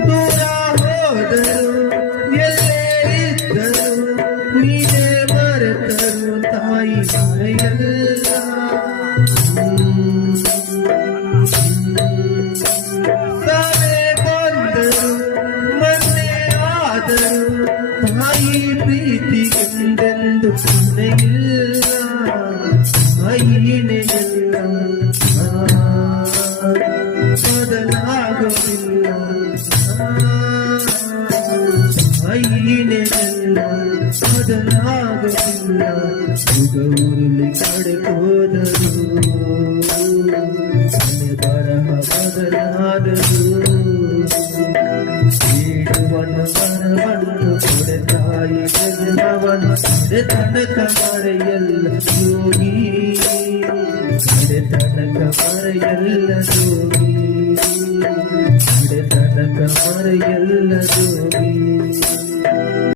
ದೂರ ಹೋದರು ಎಲ್ಲೇ ಇದ್ದರು ನೀನೇ ಮರೆತರು ತಾಯಿ ಮರೆಯಲ್ಲ ಸಾವೇ ಬಂದರು ಮನೆ ಆದರು ತಾಯಿ ಪ್ರೀತಿಗೆಂದೆಂದು ಕೊನೆಯಿಲ್ಲ ತಾಯಿನೆಲ್ಲ ಬದಲಾಗಲಿಲ್ಲ ತಾಯಿನೆಲ್ಲ ಬದಲಾಗಲಿಲ್ಲ ಯುಗ ಉರುಳಿ ಕಡೆಗೋದರು ಮನೆ ಬರಹ ಬದಲಾದರು ನೀಡುವನು ಮನವನ್ನು ಕೊಡೆ ತಾಯಿ ಜಗವನು ಕೊಡೆ ತನಕ ಮರೆಯಲ್ಲ ಯೋಗಿ ಕೊಡೆ ತನಕ ಮರೆಯಲ್ಲ ಯೋಗಿ ಕೊಡೆ ತನಕ ಮರೆಯಲ್ಲ ಯೋಗಿ